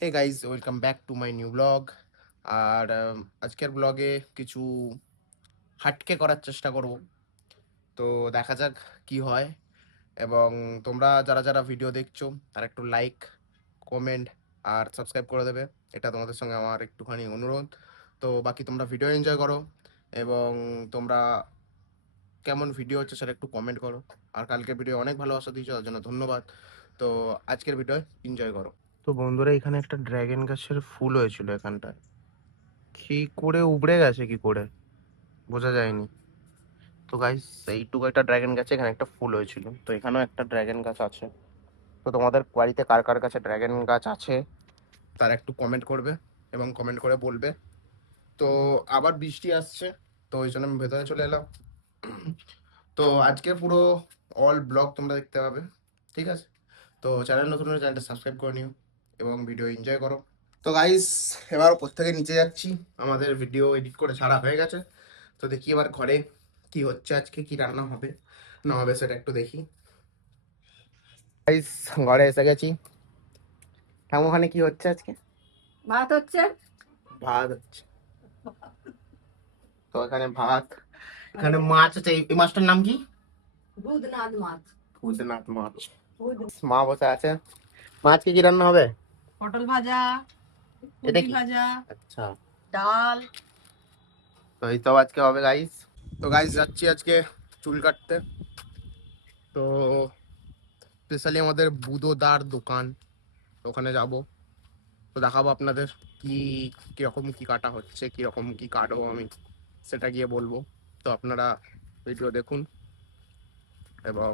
Hey guys, welcome back to my new blog. আর আজকের ব্লগে কিছু হাটকে করার চেষ্টা করব। তো দেখা যাক কি হয়। এবং তোমরা যারা যারা ভিডিও দেখছো তারা একটু লাইক, কমেন্ট আর সাবস্ক্রাইব করে দেবে। এটা তোমাদের সঙ্গে আমার একটুখানি অনুরোধ। তো বাকি তোমরা ভিডিও এনজয় করো এবং তোমরা কেমন ভিডিও হচ্ছে সেটা একটু কমেন্ট করো। আর কালকের ভিডিও অনেক ভালোবাসা দিয়েছো, তার জন্য ধন্যবাদ। তো আজকের ভিডিও এনজয় করো। তো বন্ধুরা, এখানে একটা ড্র্যাগন গাছের ফুল হয়েছিল এখানটায়। কি করে উবড়ে গেছে কি করে বোঝা যায়নি। তো গাইস, এইটুকু একটা ড্র্যাগন গাছে এখানে একটা ফুল হয়েছিল। তো এখানেও একটা ড্র্যাগন গাছ আছে। তো তোমাদের বাড়িতে কার কার কাছে ড্র্যাগন গাছ আছে তারা একটু কমেন্ট করবে এবং কমেন্ট করে বলবে। তো আবার বৃষ্টি আসছে, তো ওই জন্য আমি ভেতরে চলে এলাম। তো আজকে পুরো অল ব্লগ তোমরা দেখতে পাবে, ঠিক আছে? তো চ্যানেল নতুন হলে চ্যানেলটা সাবস্ক্রাইব করে নিও এবং ভিডিও এনজয় করো। তো গাইস, এবার উপর থেকে নিচে যাচ্ছি। আমাদের ভিডিও এডিট করে ছাড়া হয়ে গেছে। তো দেখি এবার ঘরে কি হচ্ছে, আজকে কি রান্না হবে না হবে সেটা একটু দেখি। গাইস, ঘরে এসে গেছি। কেমন, ওখানে কি হচ্ছে আজকে? ভাত হচ্ছে। ভাত হচ্ছে। তো এখানে ভাত, এখানে মাছ আছে। এই মাছটার নাম কি? দুধনাদ মাছ। ভূতনাথ মাছ। মা বসে আছে। মাছকে কি রান্না হবে? পটল ভাজা, এটা কুদরি কি? ভাজা, আচ্ছা। ডাল। তো এই তো আজকে হবে গাইস। তো গাইস, যাচ্ছি আজকে চুল কাটতে। তো স্পেশালি আমাদের বুদোদার দোকান, তো ওখানে যাব। তো দেখাবো আপনাদের কি কিরকম কি কাটা হচ্ছে, কিরকম কি কাটবো আমি সেটা গিয়ে বলবো। তো আপনারা ভিডিও দেখুন এবং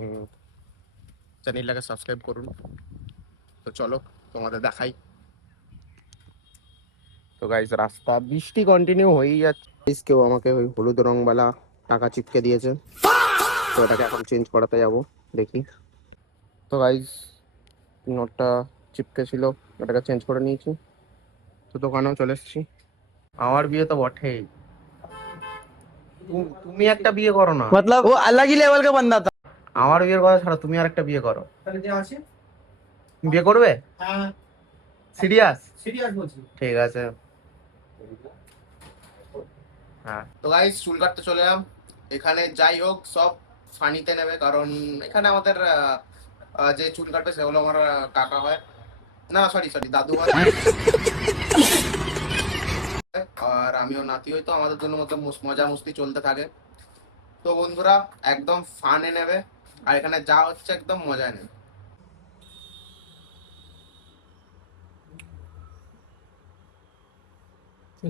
চ্যানেলটাকে সাবস্ক্রাইব করুন। তো চলো তোমাদের দেখাই। তো গাইস, রাস্তা বৃষ্টি কন্টিনিউ হয়েই যাচ্ছে। Guys, কেউ আমাকে ওই হলুদ রংওয়ালা টাকা চিপকে দিয়েছে। তো এটাকে এখন চেঞ্জ করাতে যাব, দেখি। তো গাইস, নোটটা চিপকে ছিল, ওটাকে চেঞ্জ করে নিয়েছি। তো দোকানেও চলে এসেছি। আমার বিয়ে তো বটেই। তুমি একটা বিয়ে করো না। मतलब वो अलग ही लेवल का बंदा था। আমার বিয়ের কথা ছাড়া তুমি আর একটা বিয়ে করো। তুমি বিয়ে করবে? সিরিয়াস সিরিয়াস বলছি। ঠিক আছে। হ্যাঁ, তো গাইস, চুল কাটতে চলে এলাম। এখানে যাই হোক সব ফানিতে নেবে, কারণ এখানে আমাদের যে চুল কাটবে সেগুলো আমার কাকা হয়। না, সরি সরি, দাদু হয়। আর আমিও নাতি হই, তো আমাদের জন্য মতো মজা মস্তি চলতে থাকে। তো বন্ধুরা, একদম ফানে নেবে আর এখানে যা হচ্ছে একদম মজায় নেবে।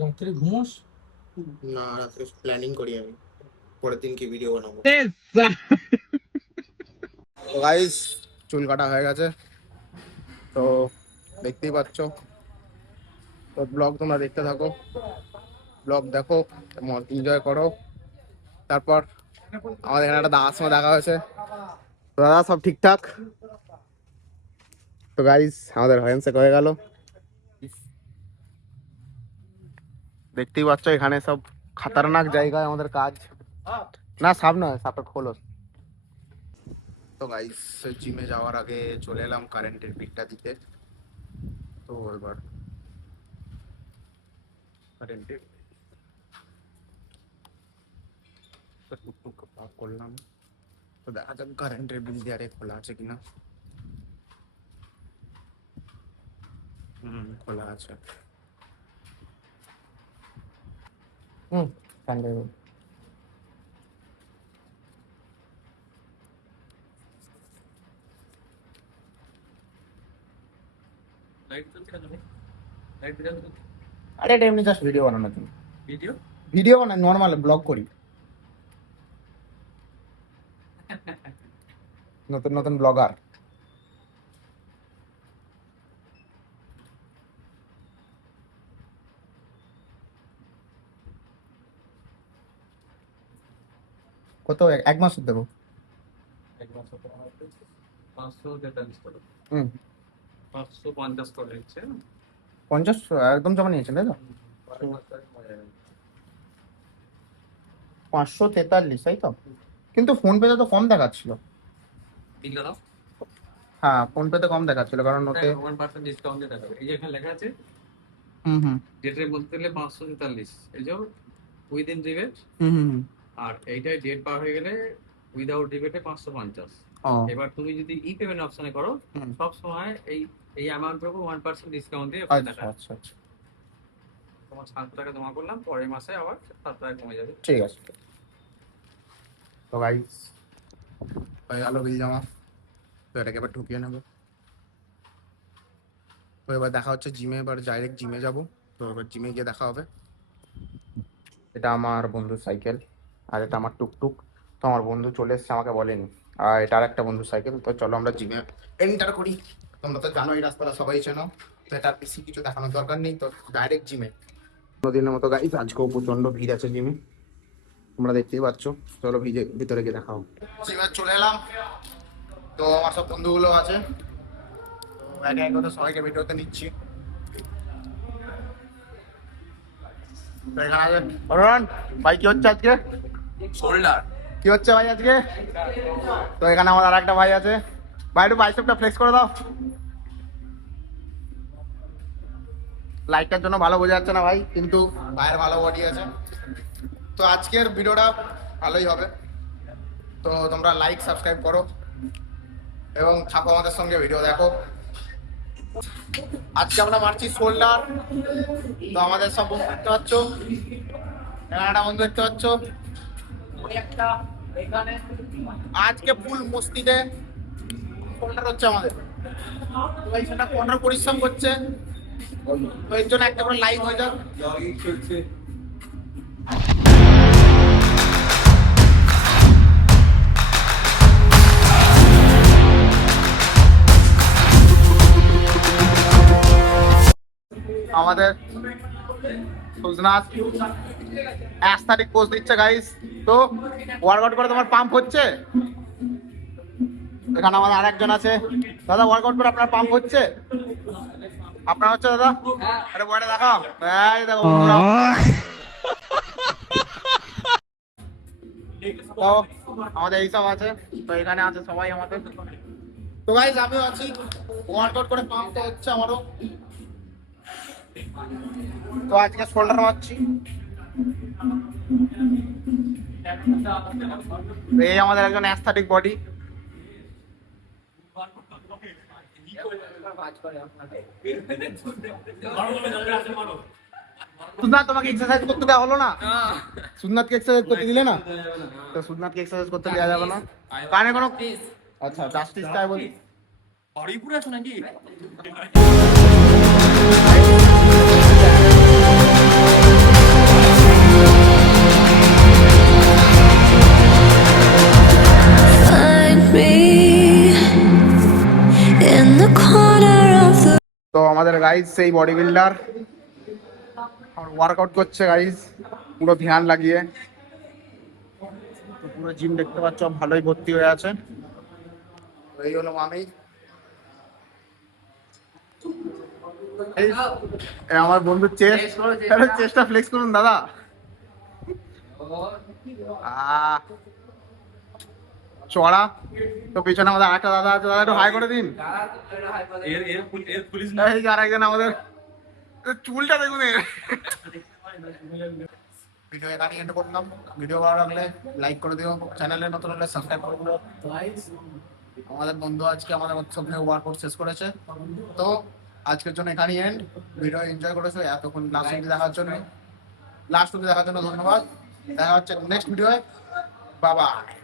রাত্রে ঘুমোস? না, রাত্রে প্ল্যানিং করি আমি পরের দিন কি ভিডিও বানাবো। তো গাইস, চুল কাটা হয়ে গেছে। তো দেখতেই পাচ্ছ। তো ব্লগ তোমরা দেখতে থাকো, ব্লগ দেখো, এনজয় করো। তারপর আমাদের এখানে একটা দাদার সঙ্গে দেখা হয়েছে। তো দাদা, সব ঠিকঠাক? তো গাইস, আমাদের হ্যান্ডশেক হয়ে গেল। দেখতেই পাচ্ছ এখানে সব খাতারনাক জায়গায় আমাদের কাজ। না, সাপ নয়, সাপের খোলস। তো গাইস, জিমে যাওয়ার আগে চলে এলাম কারেন্টের বিলটা দিতে। তো এবার কারেন্টের টুকটুক পাক করলাম। তো দেখা যাক কারেন্টের বিল দেওয়ারে খোলা আছে কিনা। খোলা আছে। কারেন্টের বিল। আরে এটা এমনি জাস্ট ভিডিও বানানোর জন্য। ভিডিও ভিডিও বানাই, নর্মাল ব্লগ করি। নতুন নতুন ব্লগার। কত, এক মাস দেবো? 50 একদম জমা নিয়েছেন, তাই তো? 543, তাই তো? কিন্তু ফোন পেতে তো কম দেখাচ্ছিল। হ্যাঁ ফোন পেতে কম দেখাচ্ছিল কারণ ওতে 1% ডিসকাউন্ট দিয়ে দেখাবে। এই যে এখানে লেখা আছে হুম ডেটের মধ্যে গেলে 543, এই যে উইদিন রিবেট। আর এইটাই ডেট পার হয়ে গেলে উইদাউট রিবেটে 550। ও এবার তুমি যদি ই পেমেন্ট অপশনে করো হুম। সব সময় এই অ্যামাউন্টের উপর 1% ডিসকাউন্ট দিয়ে আচ্ছা দেখাবে। আচ্ছা আচ্ছা তোমার 7 টাকা জমা করলাম, পরের মাসে আবার 7 টাকা কমে যাবে। ঠিক আছে। তো গাইস হয়ে গেল বিল জমা, তো এটাকে এবার ঢুকিয়ে নেবো। তো এবার দেখা হচ্ছে জিমে, এবার ডাইরেক্ট জিমে যাব। তো এবার জিমে গিয়ে দেখা হবে। এটা আমার বন্ধুর সাইকেল আর এটা আমার টুকটুক। তো আমার বন্ধু চলে এসছে, আমাকে বলেনি। আর এটা আর একটা বন্ধুর সাইকেল। তো চলো আমরা জিমে এন্টার করি। তোমরা তো জানো এই রাস্তাটা সবাই চেনো, তো এটা বেশি কিছু দেখানোর দরকার নেই। তো ডাইরেক্ট জিমে। দিনের মতো গাইস আজকেও প্রচন্ড ভিড় আছে জিমে, তোমরা দেখতেই পাচ্ছ। চলো ভিতরে গিয়ে দেখাও। জিমে চলে এলাম, তো আমার সব বন্ধুগুলো আছে। তো একে একে ওদের সবাইকে ভিডিওতে নিচ্ছি। তো এখানে আছে অরুণ ভাই, কি হচ্ছে আজকে? শোল্ডার কি হচ্ছে ভাই আজকে? তো এখানে আমার আর একটা ভাই আছে। ভাই একটু বাইসেপটা ফ্লেক্স করে দাও। লাইটটার জন্য ভালো বোঝা যাচ্ছে না ভাই, কিন্তু ভাইয়ের ভালো বডি আছে। তো আজকের ভিডিওটা ভালোই হবে। তো তোমরা লাইক সাবস্ক্রাইব করো এবং থাকো আমাদের সঙ্গে, ভিডিও দেখো। আজকে আমরা মারছি শোল্ডার। তো আমাদের সব বন্ধু দেখতে পাচ্ছ, এখানে একটা বন্ধু দেখতে পাচ্ছ। আজকে ফুল মস্তিতে শোল্ডার হচ্ছে আমাদের। তো এই সেটা কঠোর পরিশ্রম করছে, তো এর জন্য একটা করে লাইক হয়ে যাক। আমাদের সুজনাথ অ্যাস্থেটিক পোজ দিচ্ছে গাইস। তো ওয়ার্কআউট করে তোমার পাম্প হচ্ছে? এখানে আমাদের আরেকজন আছে। দাদা ওয়ার্কআউট করে আপনার পাম্প হচ্ছে? আপনার হচ্ছে দাদা? আরে বয়টা দেখাও। এই দেখো বন্ধুরা। তো আমাদের এইসব আছে। তো এখানে আছে সবাই আমাদের। তো গাইস আমিও আছি, ওয়ার্কআউট করে পাম্প তো হচ্ছে আমারও। তো আজকে শোল্ডার মারছি। এই আমাদের একজন অ্যাস্থেটিক বডি। সুজনাথ তোমাকে এক্সারসাইজ করতে দেওয়া হলো না? সুজনাথকে এক্সারসাইজ করতে দিলে না? তো সুজনাথকে এক্সারসাইজ করতে দেওয়া যাবে না, কানে কোনো। আচ্ছা জাস্টিস তাই বলি। হরিপুরে আছো নাকি? Find me in the corner of the তো আমাদের গাইজ সেই বডি বিল্ডার ওয়ার্কআউট করছে গাইজ, পুরো ধ্যান লাগিয়ে। তো পুরো জিম দেখতে পাচ্ছ ভালোই ভর্তি হয়ে আছে। তো এই হলো আমি। এই আমার বন্ধুর চেস্টটা ফ্লেক্স করুন দাদা। চড়া। তো পিছনে আমাদের আরেকটা দাদা আছে, দাদা একটু হাই করে দিন। এই যে আরেকজন আমাদের, চুলটা দেখুন। ভিডিও এখানে এন্ড করলাম। ভিডিও ভালো লাগলে লাইক করে দিও, চ্যানেলে নতুন হলে সাবস্ক্রাইব করে দিও। আমাদের বন্ধু আজকে আমাদের সঙ্গে ওয়ার্কআউট শেষ করেছে। তো আজকের জন্য এখানেই এন্ড। ভিডিও এনজয় করেছো এতক্ষণ লাস্ট অব্দি দেখার জন্য, লাস্ট অব্দি দেখার জন্য ধন্যবাদ। দেখা হচ্ছে নেক্সট ভিডিওয়ে। Bye bye.